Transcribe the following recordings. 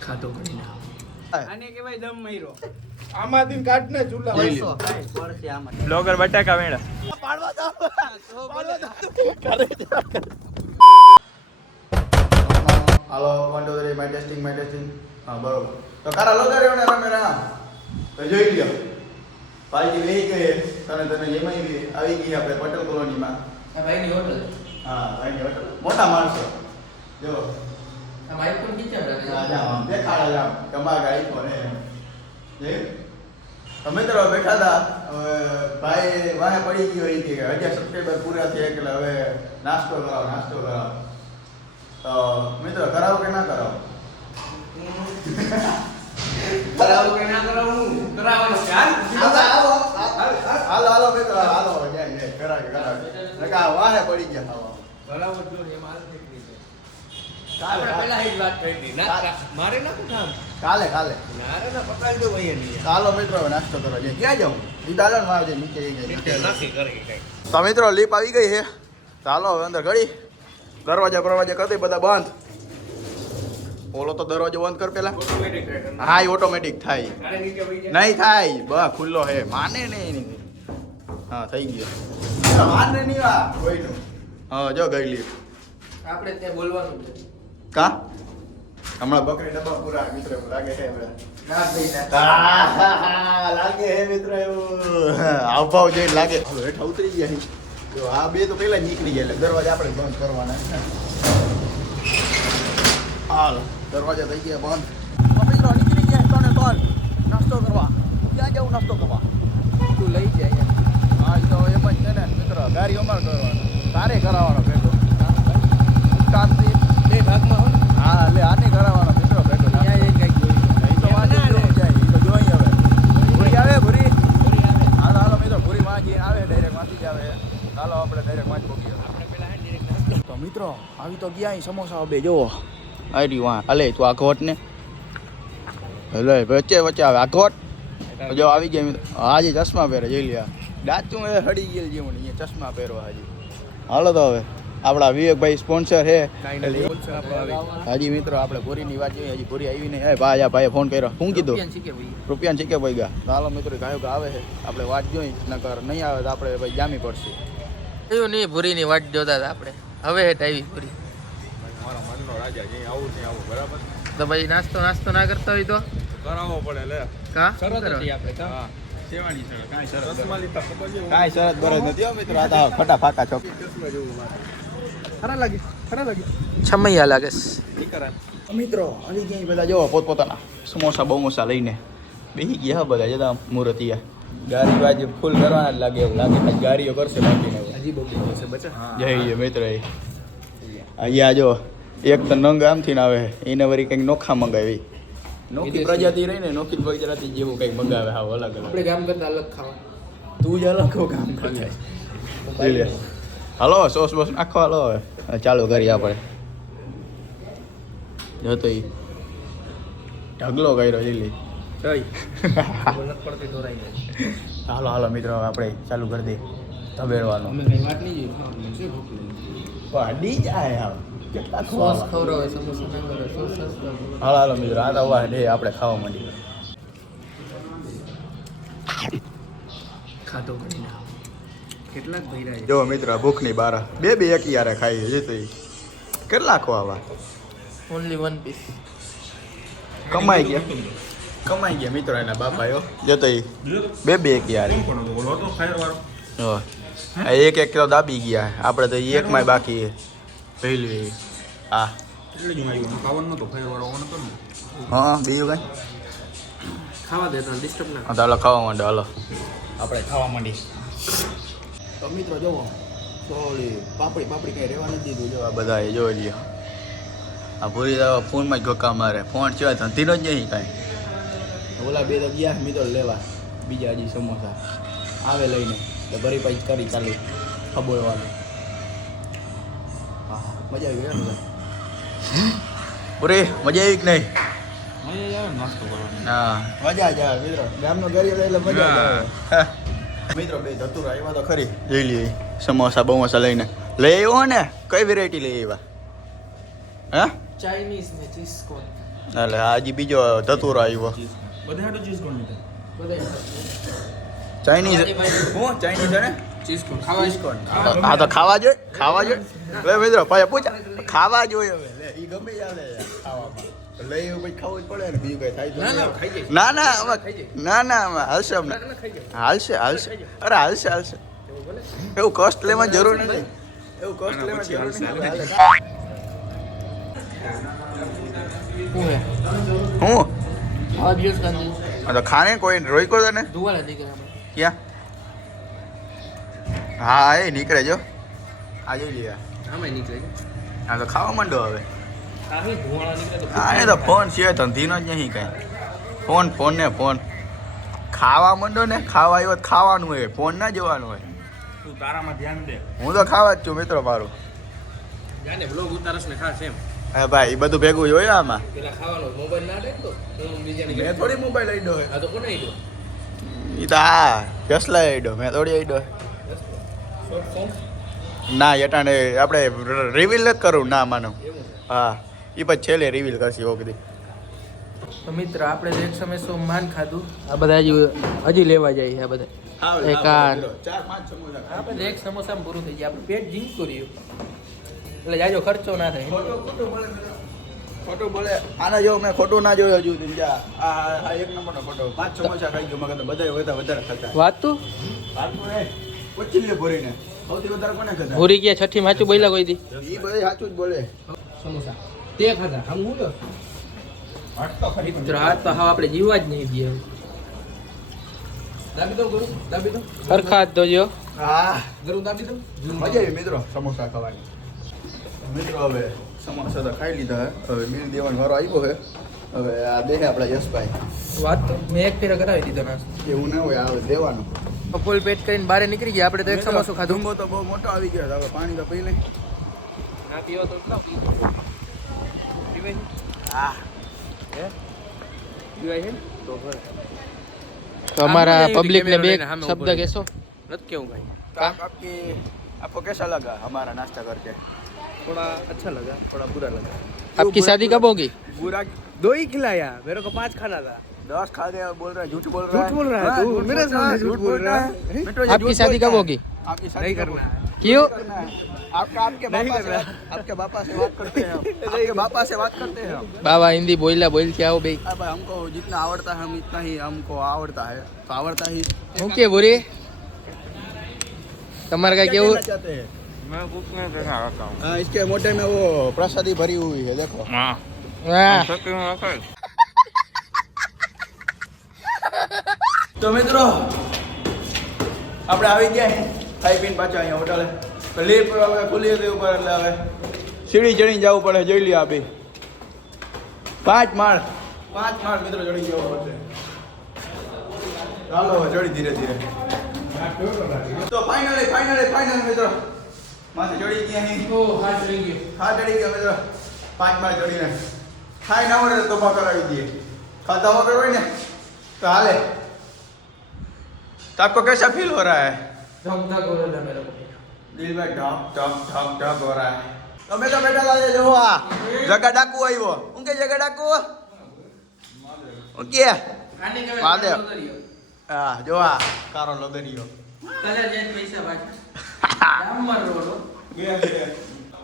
ખાતો કરીને આને કેવાય દમ માર્યો આમાંથી કાઢને ચૂલા પડશે આમાં બ્લોગર બટાકા વેણા પાડવા દો હાલો 1 2 3 માય ટેસ્ટિંગ હા બરોબર તો કારા લગાડ્યો ને તમે રામ તો જોઈ લ્યો પાર્ટી વેહી ગઈ તને જેમાં આવી ગઈ આપણે પટેલ કોલોનીમાં ભાઈની હોટલ હા ભાઈની હોટલ મોટા માણસો જો આ માઈક પણ નીચે રાખે જા દેખાડા જામ કમા ગાડી કોને જે અમે તો બેઠા હતા ભાઈ વાહે પડી ગયો એ કે 1000 સબસ્ક્રાઇબર પૂરા થયા એટલે હવે નાસ્તો કરાવો તો મિત્રો કરાવો કે ના કરાવો કરાવો કે ના કરાવું કરાવવાનું છે હાલો મિત્રો હાલો જાય કરાવે નકા વાહે પડી ગયા બરાબર જો એ માલ ફેકરી છે આપણે પહેલા જ વાત કરી હતી ના મારે ના કામ કાલે નારે ના પકડી દો ભાઈ ની ચાલો મિત્રો હવે નાસ્તો કરવા જઈએ ક્યાં જાઉં ઈ દાલન માં આવજે નીચે નીચે નાખી કરી કઈ તો મિત્રો લીપ આવી ગઈ છે ચાલો હવે અંદર ઘડી દરવાજા કરી દે બધા બંધ ઓલો તો દરવાજો બંધ કર પેલા હા એ ઓટોમેટિક થાય નહીં થાય બસ ખુલ્લો હે માને નહીં હા થઈ ગયો માને નહીં વા કોઈનું હા જો ગઈ લીપ આપણે ત્યાં બોલવાનું છે કા હમણાં બકરી ડબ્બા પૂરા મિત્રો લાગે છે ના ભાઈ ના લાગે હે મિત્ર એવું આવભાવ જોઈને લાગે હાલો હેઠા ઉતરી ગયા છે જો આ બે તો પહેલા જ નીકળી ગયા એટલે દરવાજા આપણે બંધ કરવાના હાલો દરવાજા થઈ ગયા બંધ મિત્રો નીકળી ગયા તને કોણ નાસ્તો કરવા ક્યાં જાઉં નાસ્તો કરવા તું લઈ જાય હા તો એમ જ છે ને મિત્ર ગાડી અમાર કરવાનો તારે કરાવવાનો ભેગો કામથી બે ભાગમાં હોય હા એટલે આને કરાવવાનો મિત્રો ભેગો ત્યાં એ કઈક એ તો વાંચી જાય એ તો જોઈ હવે ભૂરી આવે ભૂરી હાલો મિત્રો ભૂરી વાંચી આવે ડાયરેક્ટ વાંચી જ આવે ચાલો આપણે ડાયરેક્ટ વાંચ પકીએ આપણે પેલા હે ડિરેક્ટ તો મિત્રો આવી તો ગયા અહીં સમોસા બે જોવો આરી વાહ અલે તું આ ઘોટ ને હલે વચ્ચે આવે આ ઘોટ જો આવી ગયા મિત્રો હાજી ચશ્મા પહેરે જોઈ લ્યા દાંતું એ હડી ગયેલ જેવું ને અહીંયા ચશ્મા પહેરવા હાજી હાલો તો હવે આપણા વિવેકભાઈ સ્પોન્સર છે હાજી મિત્રો આપણે પૂરીની વાત જોઈએ હજી પૂરી આવી નહીં ભાઈ ફોન કર્યો શું કીધું રૂપિયા શીખે ભાઈ ગયા ચાલો મિત્રો ગાયો આવે છે આપણે વાત જોઈ નકર નહીં આવે તો આપણે ભાઈ જામી પડશે એવું નહીં પૂરીની વાટ જોતા હતા આપણે હવે હેઠ આવી પૂરી મારા મનનો રાજા જે આવું નહીં આવું બરાબર તો ભાઈ નાસ્તો ના કરતા હોય તો કરાવવો પડે લે કા શરત કરો? હતી આપણે કા સેવાની શરત કાંઈ શરત ચશ્મા લીધા ખબર છે કાંઈ શરત બરત નથી હો મિત્રો આ તો ફટા ફાકા ચોક ચશ્મા જેવું મારે ખરા લાગે છમૈયા લાગે નહીં કરે મિત્રો આવી ગયા બધા જોવો પોતપોતાના સમોસા બમોસા લઈને બેસી ગયા બધા જતા મૂર્તિયા ગાડી બાજુ ફૂલ કરવાના જ લાગે એવું લાગે ખાલી ગાડીઓ કરશે બાકીને હજી બહુ છે બચા જઈએ મિત્ર અહીંયા જો એક તો નંગ આમથી ને આવે એને વળી કંઈક નોખા મંગાવી નોખી પ્રજાતિ રહી ને નોખી પ્રજાતિ જેવું કંઈક મંગાવે હા અલગ અલગ આપણે ગામ કરતા અલગ ખાવા તું જ અલગ કામ કરે હાલો સોસ બોસ નાખો હાલો હવે ચાલુ કરીએ આપણે જોતો ઈ ઢગલો કર્યો લીલી પડતી દોરાઈ ગઈ હાલો મિત્રો હવે આપણે ચાલુ કરી દઈએ તબેડવાનું અમે કઈ વાત નહીં જોઈ પાડી જાય હા કેટલા સોસ ખવડાવે સમોસા ના કરે સોસ હાલો મિત્રો આ તો વાહ ડે આપણે ખાવા માંડીએ ખાતો કરીને કેટલાક ભૈરા જો મિત્ર ભૂખની બારા બે એક યારે ખાઈએ જતો કેટલા ખવાવા ઓનલી વન પીસ કમાઈ ગયા મિત્રો એના બાપાયો જતો બે એક યારે ઓલો તો ખાયર વાળો એક તો દાબી ગયા આપણે તો એકમાં બાકી પહેલી હા એટલે જ આવ્યું ખાવાનું નતો ખાયર વાળો ઓન કર હા બીજું કઈ ખાવા દેતા ડિસ્ટર્બ ના હાલો ખાવા માંડે હાલો આપણે ખાવા માંડી તો મિત્રો જોવો સોળી પાપડી કઈ રહેવા નથી દીધું જો આ બધા જોઈ લ્યો આ પૂરી ફોનમાં જ ગોકા મારે ફોન સિવાય ધંધીનો જ નહીં કાંઈ ઓલા બે તો ગયા મિત્રો લેવા બીજા હજી સમોસા આવે લઈને તો ભરી પાછી કરી ચાલુ ખબોળવાનું હા મજા આવી ગઈ પૂરી મજા આવી કે નહીં મજા આવે નાસ્તો કરવાનો હા મજા જ આવે મિત્રો ગામનો ગરીબ એટલે મજા જ આવે મિત્રો બે ધતુર આવ્યા તો ખરી જોઈ લઈએ સમોસા બમોસા લઈને લઈ આવ્યો ને કઈ વેરાયટી લઈ આવ્યા હા ચાઇનીઝ ને ચીઝ કોન એટલે હજી બીજો ધતુરો આવ્યો બધે હાટું ચીઝ કોણ લીધા બધા ચાઇનીઝ હું ચાઇનીઝ ને ચીઝ કોન ખાવા હા તો ખાવા જોઈએ લે મિત્રો ભાઈ પૂછ ખાવા જોઈએ હવે લે ઈ ગમે ચાલે ખાવામાં લઈ એવું પછી ખાવું જ પડે ને બીજું કઈ થાય તો ના ના ખાઈ જાય ના ના આમાં ખાઈ જાય. ના આમાં હાલશે અમને ખાઈ જાય હાલશે અરે હાલશે એવું કષ્ટ લેવાની જરૂર નથી એવું કષ્ટ લેવાની જરૂર નથી હું હે હું આ જ્યુસ કાંદી આ તો ખાને કોઈ રોઈકો તને દુવાળા દીકરા ક્યાં હા એ નીકળે જો આજે લીધા આમાં નીકળે છે હા તો ખાવા માંડો હવે આહી ધુવાળા નીકળે તો હા એ તો ફોન સિવાય ધંધીનો જ નહીં કાંઈ ફોન ખાવા માંડો ને ખાવા આવ્યો તો ખાવાનું હોય ફોન ના જોવાનું હોય તું તારામાં ધ્યાન દે હું તો ખાવા જ છું મિત્રો મારું જાને બ્લોગ ઉતારસ ને ખાસ એમ હા ભાઈ એ બધું ભેગું જોયું આમાં પેલા ખાવાનો મોબાઈલ ના દેતો હું બીજાને મેં થોડી મોબાઈલ આઈડો હોય આ તો કોને આઈડો એ તો હા ફેસલા આઈડો મેં થોડી આઈડો શોર્ટ ફોર્મ ના એટાને આપણે રિવીલ નથી કરવું ના માનો એવું છે હા એ પછી છેલ્લે રિવીલ કરશે ઓગદી તો મિત્ર આપણે તો એક સમય શું માન ખાધું આ બધા હજી લેવા જાય આ બધા એક આ 4-5 સમોસા આપણે એક સમોસામાં પૂરું થઈ જાય આપણું પેટ જીંકતું રહ્યું એટલે જાજો ખર્ચો ના થાય ખોટું બોલે આના જેવો મેં ખોટું ના જોયો હજુ સુધી. આ એક નંબરનો ખોટો 5 સમોસા ખાઈ ગયો મગર બધા વધારે ખાતા વાત તું પછી લે ભરીને સૌથી વધારે કોને ખાતા ભૂરી ગયા છઠ્ઠી માચું બોલ્યા કોઈ દી એ બધે સાચું જ બોલે સમોસા તે ખાધા હમ હું મિત્ર આ તો હા આપણે જીવવા જ નહીં દઈએ દાબી દો ગુરુ દાબી દો હરખા જ દોજો હા ગુરુ દાબી દો મજા આવી મિત્રો સમોસા ખાવાની મિત્રો હવે સમોસા તો ખાઈ લીધા હવે બિલ દેવાનો વારો આવ્યો છે હવે આ બે આપણા યશભાઈ વાત તો મેં એક ફેરા કરાવી દીધો નાસ્તો એવું ના હોય આવે દેવાનું ફૂલ પેટ કરીને બહાર નીકળી ગયા આપણે તો એક સમોસો ખાધું ધુમ્મો તો બહુ મોટો આવી ગયો છે. હવે પાણી તો પી લઈ ના પીવો તો કેટલા પીવે છે હા પીવાય છે તો અમારા પબ્લિક ને બે શબ્દ કહેશો નથી કેવું ભાઈ आपको कैसा लगा हमारा नाश्ता करके थोड़ा अच्छा लगा थोड़ा बुरा लगा क्यों आपकी बुरा शादी क्यों? कब होगी बुरा 2 ही खिलाया मेरे को 5 खाना था 10 खा गया बोल रहा है झूठ बोल रहा है झूठ बोल रहा है हाँ, तू, झूठ मेरे बोल रहा है, सामने झूठ बोल रहा है। बेटो, ये आपकी झूठ शादी बोलता कब है। होगी आपकी शादी नहीं कब करना होगी? क्यों करना है। आपका आपके बापा से बात करते हैं हम। आपके बापा से बात करते हैं हम। बाबा हिंदी बोल क्या हो भाई अब हमको जितना आवड़ता है हम इतना ही हमको आवड़ता है तो आवड़ता ही હું કે બોરી તમારે કઈ क्या કેવું कहना चाहते हैं मैं कुछ नहीं कहना रखा हूँ हाँ, इसके मोटे में वो प्रसादी भरी हुई है देखो हाँ હા सत्य में रखा है તો મિત્રો આપણે આવી ગયા ખાઈ પીને પાછા અહીંયા હોટલે તો લીપ હવે ખુલી હતી ઉપર એટલે હવે સીડી ચડીને જવું પડે જોઈ લ્યો આ બે 5 માળ મિત્રો ચડી જવું પડશે ચાલો હવે ચડી ધીરે ધીરે તો ફાઇનલી મિત્રો માથે ચડી ગયા અહીં ઓ હાથ લઈ ગયો હા ચડી ગયા મિત્રો 5 માળ ચડીને ખાઈ ના મળે તો તોફા કરાવી દઈએ ખાતા વગર હોય ને તો હાલે तो आपको कैसा फील हो रहा है ધક ધક हो रहा था मेरे को दिल में ढक हो रहा है तो मैं तो बैठा था जो आ जगह डाकू આવ્યો હું કે જગા ડાકુ ઓકે આને કહેવાય વાદે. કાળો દરિયો. હા જો આ કારો લગરીયો કલર જઈને પૈસા પાછા ડામર રોડ હો.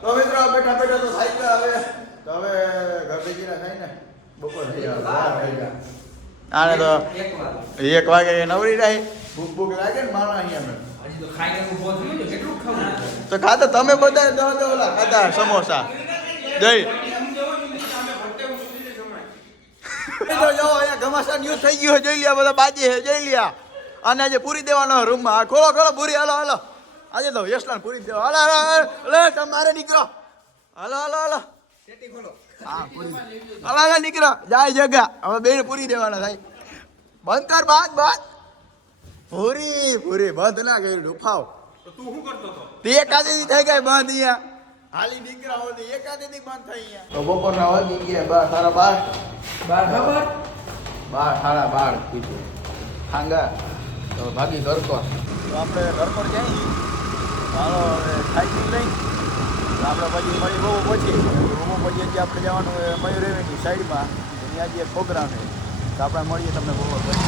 તો મિત્રો બેઠા તો થાય કે હવે ઘર ભેગી ના થાય ને બપોર થઈ ગયા આને તો એક વાર 1 વાગે નવરી રહી ભૂખ લાગે ને મારા અહીંયા હજી તો ખાઈને ઊભો થયો ને કેટલું ખાવું તો ખાતા તમે બધા દો ઓલા ખાતા સમોસા જઈ તો જો અહીંયા ઘમાસાન યુઝ થઈ ગયું છે, જોઈ લ્યા બધા બાજી છે જોઈ લ્યા અને આજે પૂરી દેવાનો રૂમમાં આ ખોલો પૂરી હાલો આજે તો યશલાન પૂરી દેવા હાલો તમારે નીકળો હાલો હા પૂરી હાલો નીકળો જાય જગા હવે બેન પૂરી દેવાના થાય બંધ કર બાદ પૂરી બંધ ના કર્યું ડુફાવ तो तू શું કરતો હતો તે એકાદીથી થઈ ગઈ બંધ અહીંયા હાલી દીકરા હોતી એકાદીથી બંધ થઈ અહીંયા તો બપોરના વાગી ગયા 12 બાર ખબર 12 કીધું ખાંગા તો ભાગી ઘર પર તો આપણે ઘર પર જઈએ હાલો હવે ખાઈ પી લઈ આપણે પછી મળી બહુ પછી જે આપણે જવાનું મયુર એવેન્યુ સાઈડમાં ત્યાં જે પ્રોગ્રામ છે તો આપણે મળીએ તમને બહુ પછી.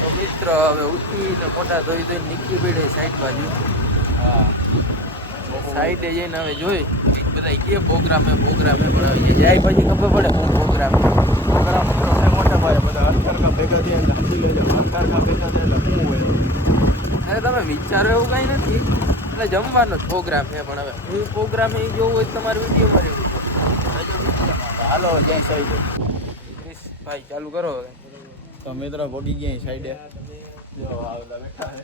તો મિત્ર હવે ઉઠીને મોટા ધોઈ નીકળી પડે સાઈડ બાજુ. હા સાઈડે જઈને હવે જોઈ બધા કે પ્રોગ્રામ હે પણ હવે જાય પછી ખબર પડે શું પ્રોગ્રામ મોટા ભાઈ બધા હરખા ભેગા થયા હરખા ભેગા થયા શું હોય. અરે તમે વિચારો એવું કાંઈ નથી, એટલે જમવાનો જ પ્રોગ્રામ છે. પણ હવે એ પ્રોગ્રામ એ જોવું હોય તો તમારે વિડીયોમાં રહેવું. હાલો જ્યાં સાઈડે ભાઈ ચાલુ કરો હવે. તો મિત્રો ભોગી ગયા સાઈડે જો આવતા બેઠા છે.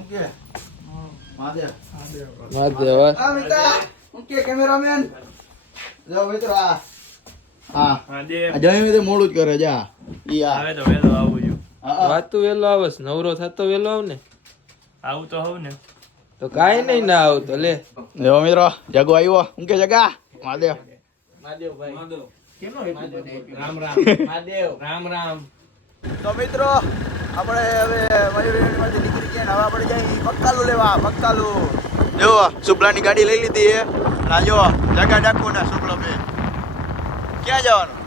ઓકે મહાદેવ ઓકે કેમેરામેન જો મિત્રો હા જય મોડું જ કરે જા ઈ આવે તો વેલો આવું છું. વાતું વેલો આવસ, નવરો થતો વેલો આવ ને. આવું તો હોવ ને. તો કાઈ નહીં ના આવ તો લે. જો મિત્રો જગો આવ્યો હું કે જગા મહાદેવ રામ. તો મિત્રો આપણે હવે મયુરમાંથી નીકળી ગયા ને હવે આપણે જઈએ બક્કાલું લેવા. બક્કાલું જો શુક્લાની ગાડી લઈ લીધી છે ના જો જગા ડાકુ ને શુક્લ બે ક્યાં જવાનું?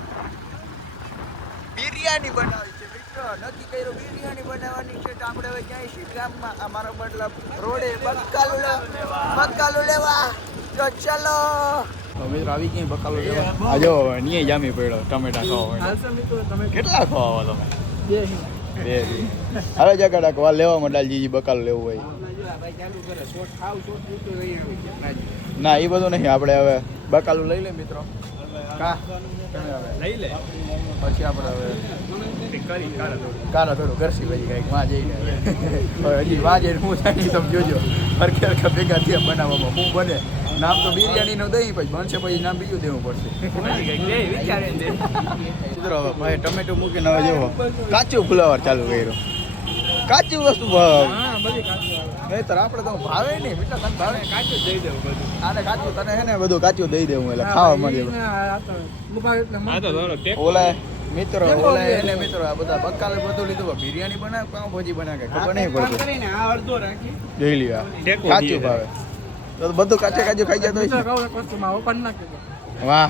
બિરયાની બનાવી છે મિત્રો, નક્કી કર્યું બિરયાની બનાવવાની છે. તો આપણે હવે જઈશું ગામમાં, અમારો મતલબ રોડે બક્કાલું લેવા. જો ચલો મિત્રો આવી ગયા બક્કાલું લેવા. આ જો નિયે જામી પડ્યો ટમેટા ખાવા. કેટલા ખાવા તમે? બે હવે જગા ડાકવા લેવા મંડાલ જીજી બકાલું લેવું હોય. ના એ બધું નહીં, આપણે હવે બકાલું લઈ લે મિત્રો. લઈ લે પછી આપણે હવે કારા થોડું કરશી પછી કંઈક માં જઈને હવે હજી માં જઈને હું થાય તમે જોજો. હરખે ભેગા થયા બનાવવામાં શું બને. નામ તો બિરયાનીનું દહીં પછી બનશે પછી નામ બીજું દેવું પડશે. મિત્રો હવે ભાઈ ટમેટો મૂકીને હવે જોવો કાચું ફુલાવર ચાલુ કર્યું. કાચું વસ્તુ ભાવે નહીતર આપણે તો ભાવે નહીં. મીઠા તને ભાવે કાચું દઈ દેવું બધું. આને કાચું તને હે ને બધું કાચું દઈ દેવું એટલે ખાવા મળે. ઓલા મિત્રો એને મિત્રો આ બધા બકાલે બધું લીધું. બિરયાની બનાવે પાઉં ભાજી બનાવે ખબર નહીં પડતી. જોઈ લ્યો કાચું ભાવે તો બધું કાચે કાચું ખાઈ જતો હોય. વાહ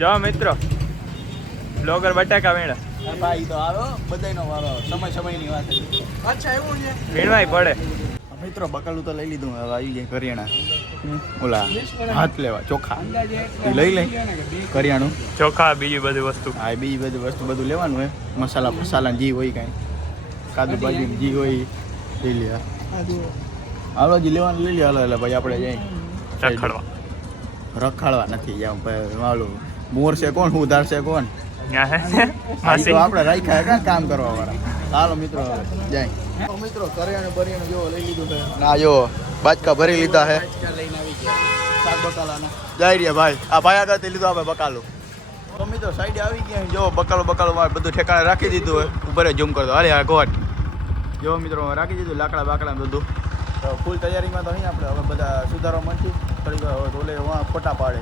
જો મિત્રો બ્લોગર બટાકા વેણા ભાઈ તો આવો બધાયનો વારો સમયની વાત છે. અચ્છા એવું છે વીણવાય પડે. મિત્રો બકાલું તો લઈ લીધું. હવે આવી જાય કરિયાણા ઓલા હાથ લેવા ચોખા એ લઈ લઈ કરિયાણું ચોખા બીજી બધી વસ્તુ. હા બીજી બધી વસ્તુ બધું લેવાનું હોય. મસાલા જી હોય કાંઈ કાજુ બાજુ જી હોય લઈ લે. હાલો જી લેવાનું લઈ લે. હાલો એટલે ભાઈ આપણે જઈ રખાડવા નથી જાવ ઓલું મોર છે કોણ ઉધાર છે કોણ આપણે રાખ્યા કાં કામ કરવા વાળા. હાલો મિત્રો જાય મિત્રો કરિયાણું બરિયાણું જો લઈ લીધું છે. ના જો બાચકા ભરી લીધા છે શાક બકાલાના. જાય રહ્યા ભાઈ આ ભાઈ આગળ લીધું આપણે બકાલું. તો મિત્રો સાઈડે આવી ગયા જો બકાલું બધું ઠેકાણે રાખી દીધું હોય. ઉપર ઝૂમ કરતો અરે આ ગોટ જો મિત્રો રાખી દીધું લાકડા બાકડા બધું ફૂલ તૈયારીમાં. તો અહીં આપણે હવે બધા સુધારવા માંડ્યું થોડીક ઓલે ફોટા પાડે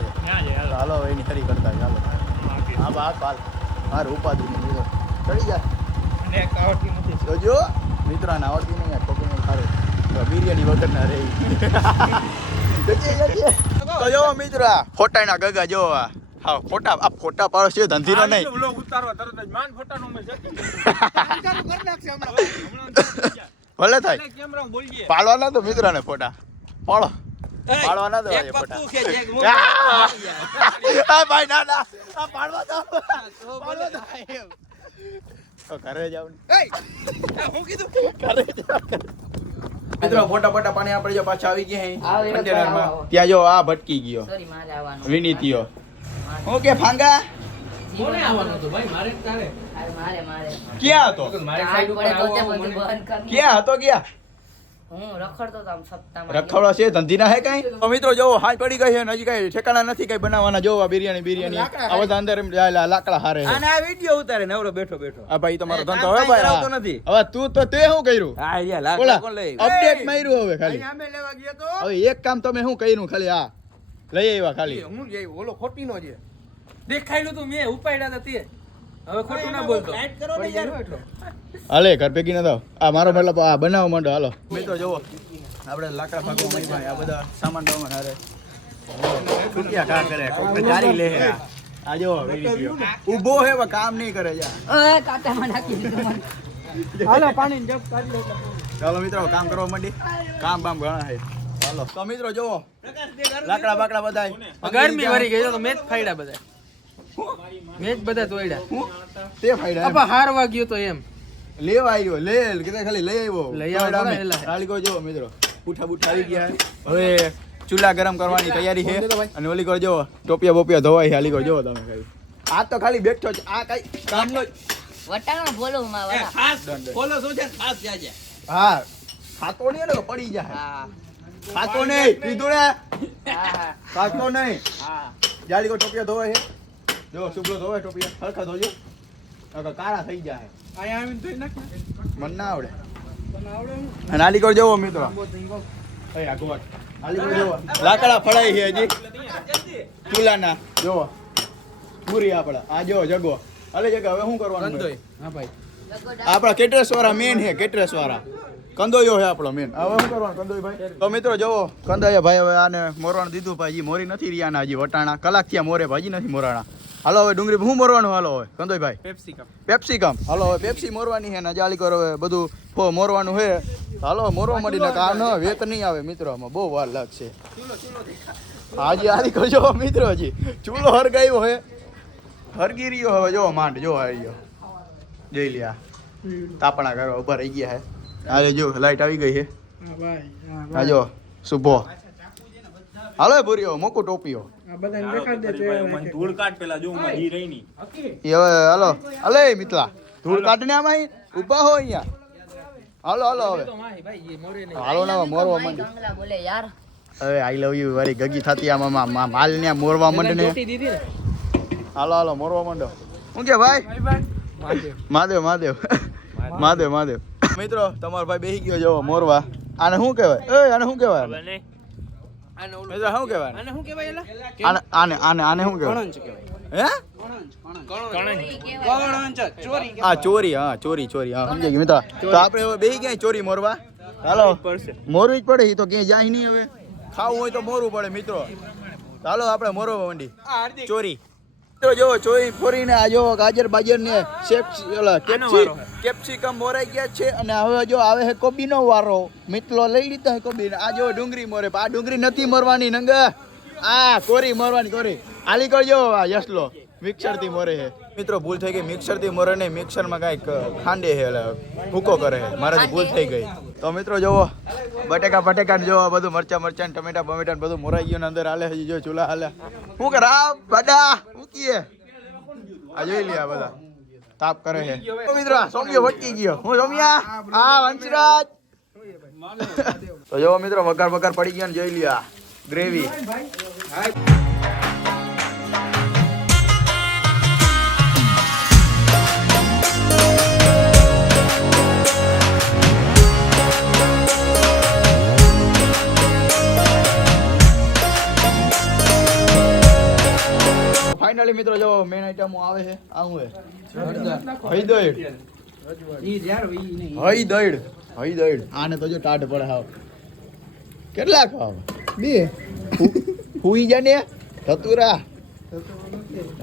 હાલો એની ખરી કરતા હાલો. હા બા હાલ મારે ઉપાધિ નહીં ચડી જાય જો મિત્રો ને આવડતી નહીં પકડીને ખારું બિરયાની વગર ના રહી. તો જો મિત્રો ફોટાના ગગા જો હા ફોટા આ ફોટા પાડો છે ધંધીનો નહીં. ભલે થાય પાડવાના તો મિત્રો ને ફોટા પાડો પાડવાના તો ફોટા ભાઈ ના ના પાડવા દો ઘરે જાવ મિત્રો ફોટા પાણી આપણે જો પાછા આવી ગયા કન્ટેનરમાં. ત્યાં જો આ ભટકી ગયો વિનીતિયો ઓકે ફાંગા ક્યાં હતો ક્યાં રખડવા છે ધંધીના હે કઈ. તો મિત્રો જોવો હાથ પડી ગઈ છે હજી કઈ ઠેકાણા નથી કઈ બનાવવાના. જોવા બિરયાની આ બધા અંદર લાકડા હારે આ વિડિયો ઉતારે નવરો બેઠો આ ભાઈ તમારો ધંધો હવે ભાઈ નથી. હવે તું તો તે શું કર્યું અપડેટ માર્યું હવે ખાલી. અમે લેવા ગયા તો હવે એક કામ તમે શું કર્યું ખાલી આ લઈ આવ્યા ખાલી. હું જઈ ઓલો ખોટીનો છે દેખાયલું તું મેં ઉપાડ્યા હતા તે હવે ખોટું ના બોલતો લાઈટ કરો ને યાર. હાલે ઘર ભેગી ન થાવ આ મારો મતલબ આ બનાવવા માંડો. હાલો મિત્રો જોવો આપણે લાકડા ભાગવા માંડ્યા આ બધા સામાન બામાન હારે છૂટિયા કા કરે કોઈ ગાડી લે હે આ જો ઊભો હે પણ કામ નહીં કરે જા હાલો પાણી જગ કાઢી લો ચાલો મિત્રો કામ કરવા માંડી કામ બામ ઘણા હે ચાલો તો મિત્રો જોવો લાકડા બાકડા બધાય ગરમી વરી ગઈ તો મેચ ફાડ્યા બધા મેચ બધા તોડ્યા તે ફાયદા આપા હારવા ગયો તો એમ લેવા આવ્યો લે કીધા ખાલી લઈ આવ્યો લઈ આવ્યો ને એલા. રાલીકો જો મિત્રો પૂઠા બૂઠા આવી ગયા હવે ચૂલા ગરમ કરવાની તૈયારી છે અને ઓલી કર જો ટોપિયા બોપિયા ધોવાય હાલી કર જો તમે ખાલી આ તો ખાલી બેઠો છે આ કઈ કામનો વટાણા બોલો માં વાળા ખાસ ફોલો શું છે ખાસ જાજે હા ખાતો નહીં ને તો પડી જાય હા ખાતો નહીં કીધું ને હા ખાતો નહીં હા જાલી કો ટોપિયા ધોવાય છે જો શુભલો ધોવાય ટોપિયા હરખા ધોજો નકર કાળા થઈ જાય અહીંયા આવીને ધોઈ નાખ ને. મન ના આવડે તને આવડે હું? અને આલી કર જોવો મિત્રો એ આ ગોટ આલી કર જોવો લાકડા ફળાઈ છે હજી ચૂલાના જોવો પૂરી આપડા આ જો જગો અલે જગા હવે શું કરવાનું કંદોય હા ભાઈ આપડા કેટરસ વાળા મેન છે કેટરસ વાળા કંદોયો છે આપણો મેન હવે શું કરવાનું કંદોય ભાઈ તો મિત્રો જોવો કંદોય ભાઈ હવે આને મોરવાનું દીધું ભાઈ મોરી નથી રહ્યા હજી વટાણા કલાક થયા મોરે ભાજી નથી મોરાણા હાલો હવે ડુંગળી શું મોરવાનું હાલો હવે કંદોય ભાઈ પેપ્સિકમ હાલો હવે પેપ્સી મોરવાની છે ને જાલી કરો હવે બધું મોરવાનું છે હાલો મોરવા માંડીને આ ન વેત નહીં આવે મિત્રો આમાં બહુ વાર લાગશે હાજી આલી કરજો મિત્રો હજી ચૂલો હરગાયો હે હરગી રહ્યો હવે જો માંડ જો આવ્યો જોઈ લ્યા તાપણા કરવા ઉભા રહી ગયા હે હાલે જો લાઈટ આવી ગઈ છે હા ભાઈ હા આ જો શુભો હાલો ભૂરીઓ મોકો ટોપીઓ આ બધાને દેખાડ દે તો એ રાખે. ધૂળ કાઢ પેલા જો માં ઈ રહી ની એ હવે હાલો અલે મિત્લા ધૂળ કાઢને આમાં ઊભા હો અહીંયા હાલો હાલો હવે તો માહી ભાઈ એ મોરે નહીં હાલો ના મોરવા માંડી કંગલા બોલે યાર હવે આઈ લવ યુ વારી ગગી થાતી આમાં માલ ને મોરવા માંડ ને જોતી દીધી ને હાલો હાલો મોરવા માંડો હું કે ભાઈ મહાદેવ મહાદેવ મહાદેવ મહાદેવ મિત્રો તમારો ભાઈ બેહી ગયો જો મોરવા આને શું કહેવાય એ આને શું કહેવાય આને ઓલું મિત્રો શું કહેવાય આને શું કહેવાય એલા આને આને આને આને શું કહેવાય હે આ ચોરી હા ચોરી ચોરી હા સમજાઈ ગયું મિત્રો તો આપણે હવે બેહી ગયા ચોરી મોરવા હાલો મોરવી જ પડે ઈ તો ક્યાંય જાય નહીં હવે ખાવું હોય તો મોરવું પડે મિત્રો ચાલો આપણે મોરવા મંડી ચોરી મિત્રો જો ચોરી ફોરીને આ જો ગાજર બાજર ને કેપ્સિકમ મોરાઈ ગયા છે અને હવે જો આવે છે કોબીનો વારો મિત્રો લઈ લીધો છે કોબી આ જો ડુંગળી મોરે આ ડુંગળી નથી મોરવાની નંગ આ કોરી મોરવાની કોરી આલી કરજો આ યસલો મિક્સર થી મોરે છે મિત્રો ભૂલ થઈ ગઈ મિક્સર થી મોરે નહીં મિક્સર માં કઈક ખાંડે છે એટલે ભૂકો કરે છે મારાથી ભૂલ થઈ ગઈ તો મિત્રો જોવો બટેકા બટેકા ને જોવો બધું મરચા મરચા ને ટમેટા બમેટા ને બધું મોરાઈ ગયું ને અંદર હાલે હજી જો ચૂલા હાલે શું કરે આ બડા મૂકીએ આ જોઈ લે આ બધા તાપ કરે છે તો મિત્રો સોમિયો ભટકી ગયો હું સોમિયા આ વંશરાજ તો જો મિત્રો વઘાર વઘાર પડી ગયો ને જોઈ લ્યા ગ્રેવી ફાઇનલી મિત્રો જો મેન આઈટમ આવે છે આ હું હઈ દઈડ હઈ દઈડ હઈ દઈડ આને તો જો ટાઢ પડે હાવ કેટલા ખાવ બે હુઈ જા ને ધતુરા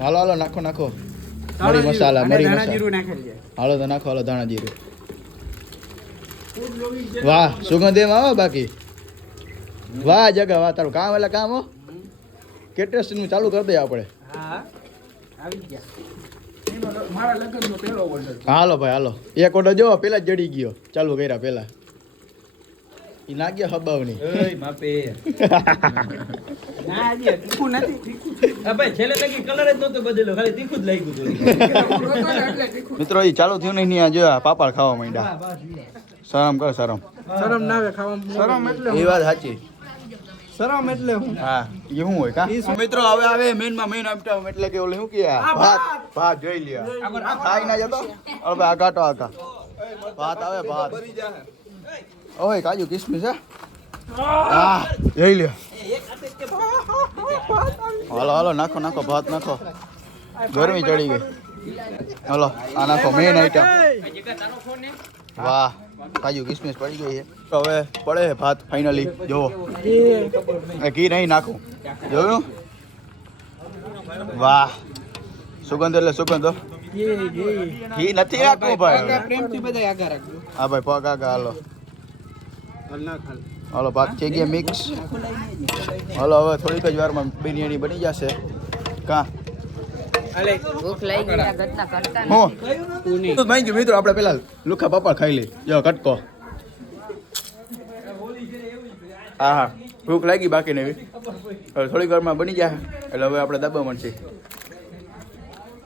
હાલો હાલો નાખો નાખો મરી મસાલા મરી મસાલા હાલો તો નાખો હાલો ધાણા જીરું વાહ સુગંધ એમ આવે બાકી વાહ જગા વાહ તારું કામ એટલે કામ હો કેટરસ નું ચાલુ કરી દઈએ આપણે હાલો ભાઈ હાલો એક ઓર્ડર જો પેલા જ જડી ગયો ચાલુ કર્યા પેલા ઈ નાગ્યા હબાવની ભાઈ છેલ્લે લગી કલર જ નતો બદલ્યો ખાલી તીખું જ લાગ્યું હતું મિત્રો ઈ ચાલુ થયું નહીં આ જો આ પાપડ ખાવા માંડ્યા શરમ કર શરમ શરમ ના આવે ખાવામાં શરમ એટલે એ વાત સાચી શરમ એટલે હું હા એ શું હોય કા મિત્રો હવે આવે મેન માં મેન આઈટમ એટલે કે ઓલે શું કે ભાત ભાત જોઈ લ્યો ખાઈ ના જતો હવે આ ગાટો આકા ભાત આવે ભાત ઓય કાજુ કિસમિસ હે હા જોઈ લ્યો હાલો હાલો નાખો નાખો ભાત નાખો ગરમી ચડી ગઈ હાલો આ નાખો મેન આઈટમ વાહ કાજુ કિસમિસ પડી ગઈ છે તો હવે પડે છે ભાત ફાઇનલી જો ઘી નહીં નાખું જોયું વાહ સુગંધ એટલે સુગંધ ઘી નથી નાખવું ભાઈ પ્રેમથી બધા આગળ રાખજો હા ભાઈ પગ આગા હાલો હાલો ભાત થઈ ગયા મિક્સ હાલો હવે થોડીક જ વારમાં બિરયાની બની જશે કા ભૂખ લાગી ગઈ આ ઘટના કરતા હું નથી. તો માંગ્યું મિત્રો આપણે પેલા લુખા પાપડ ખાઈ લઈ જો કટકો હા હા ભૂખ લાગી બાકી ને હવે થોડીક વારમાં બની જાય એટલે હવે આપણે દબા મળશે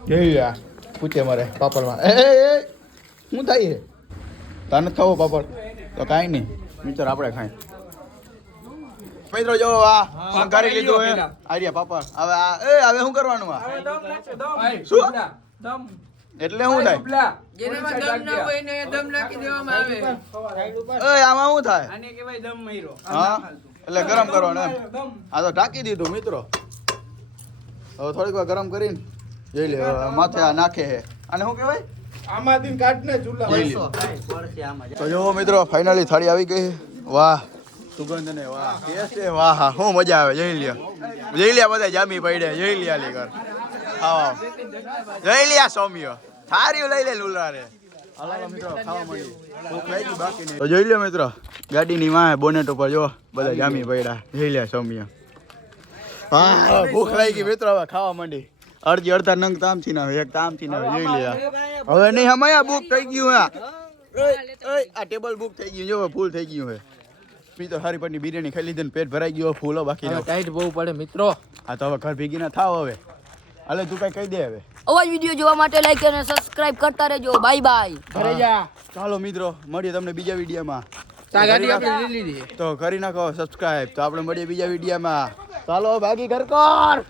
કેવી આ પૂછે મારે પાપડમાં એ શું થાય છે તાને ખાવો પાપડ તો કાંઈ નહીં મિત્રો આપણે ખાઈ મિત્રો જો આ સંકારી લીધું હે આર્યા પાપડ હવે આ હવે શું કરવાનું આ શું એટલે શું થાય જેનામાં દમ ન હોય ને એ દમ નાખી દેવામાં આવે આમાં શું થાય આને કહેવાય દમ માર્યો હા એટલે ગરમ કરવાનું એમ આ તો ઢાંકી દીધું મિત્રો હવે થોડીક વાર ગરમ કરીને જોઈ લે હવે માથે આ નાખે છે અને શું કહેવાય આમાંથી કાઢને ચૂલા જોઈ લે તો જો મિત્રો ફાઇનલી થાળી આવી ગઈ વાહ સુગંધ ને વાહ ટેસ્ટ છે વાહ હા શું મજા આવે જોઈ લ્યા બધા જામી પડ્યા જોઈ લ્યા લી કર હા જોઈ લ્યા સૌમ્ય થારી લઈ લે લુલા રે હાલો મિત્રો ખાવા મળી ભૂખ લાગી બાકી નહીં તો જોઈ લ્યો મિત્રો ગાડીની વાહે બોનેટ ઉપર જો બધા જામી પડ્યા જોઈ લ્યા સૌમ્ય હા ભૂખ લાગી મિત્રો હવે ખાવા માંડી અડધા નંગ તામથી ના એક તામથી ના જોઈ લ્યા હવે નહીં હમણાં બુક થઈ ગયું આ ટેબલ બુક થઈ ગયું જો ફૂલ થઈ ગયું હે તો હારી પરની બિરયાની ખાઈ લીધી ને પેટ ભરાઈ ગયો ફૂલો બાકી ટાઈટ બહુ પડે મિત્રો આ તો હવે ઘર ભેગી ના થાવ હવે હાલે તું કઈ કહી દે હવે આવા જ વિડીયો જોવા માટે લાઈક અને સબસ્ક્રાઇબ કરતા રહેજો બાય બાય ઘરે જા ચાલો મિત્રો મળીએ તમને બીજા વિડીયોમાં તા ગાડી આપણે લઈ લીધી તો કરી નાખો સબસ્ક્રાઇબ તો આપણે મળીએ બીજા વિડીયોમાં ચાલો ભાગી ઘર કર